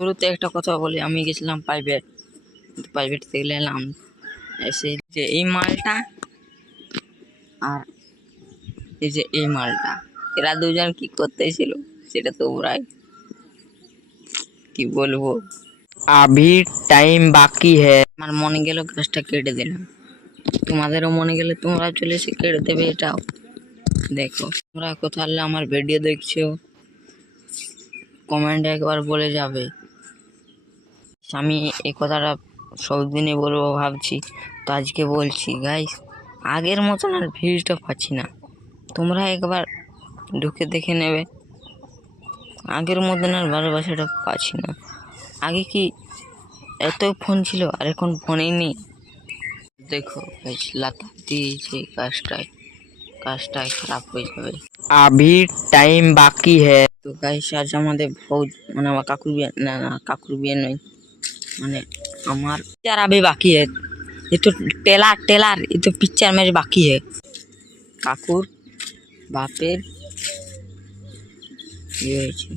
শুরুতে একটা কথা বলি, আমি গেছিলাম প্রাইভেট, প্রাইভেট থেকে এলাম এসে যে এই মালটা আর এই যে এই মালটা, এরা দুজন কি করতেছিল সেটা তোমরাই কি বলবো। আভি টাইম বাকি হে, আমার মনে গেল গাছটা কেটে দিলাম, তোমাদেরও মনে গেলে তোমরা চলে এসে কেটে দেবে। এটাও দেখো, তোমরা কোথাও আমার ভিডিও দেখছো কমেন্টে একবার বলে যাবে। আমি এই কথাটা সবদিনই বলবো ভাবছি, তো আজকে বলছি গাইস, আগের মতন আর ভিউজটা পাচ্ছি না, তোমরা একবার ঢুকে দেখে নেবে। আগের মতন আর ভালোবাসাটা পাচ্ছি না। আগে কি এত ফোন ছিল, আর এখন ফোনেই নেই। দেখো গাইস, লাতা দিয়েছে কাজটাই খারাপ হয়ে যাবে। আভি টাইম বাকি হে, তো গাইস আজ আমাদের বহুত মানে আমার কাকুর বিয়ে, না কাকুর বিয়ে নয়, মানে আমার पिक्चर अभी बाकी है। ये तो टेलर ये तो पिक्चर मेरे बाकी है। কাকুর বাপের বিয়ে হয়েছে।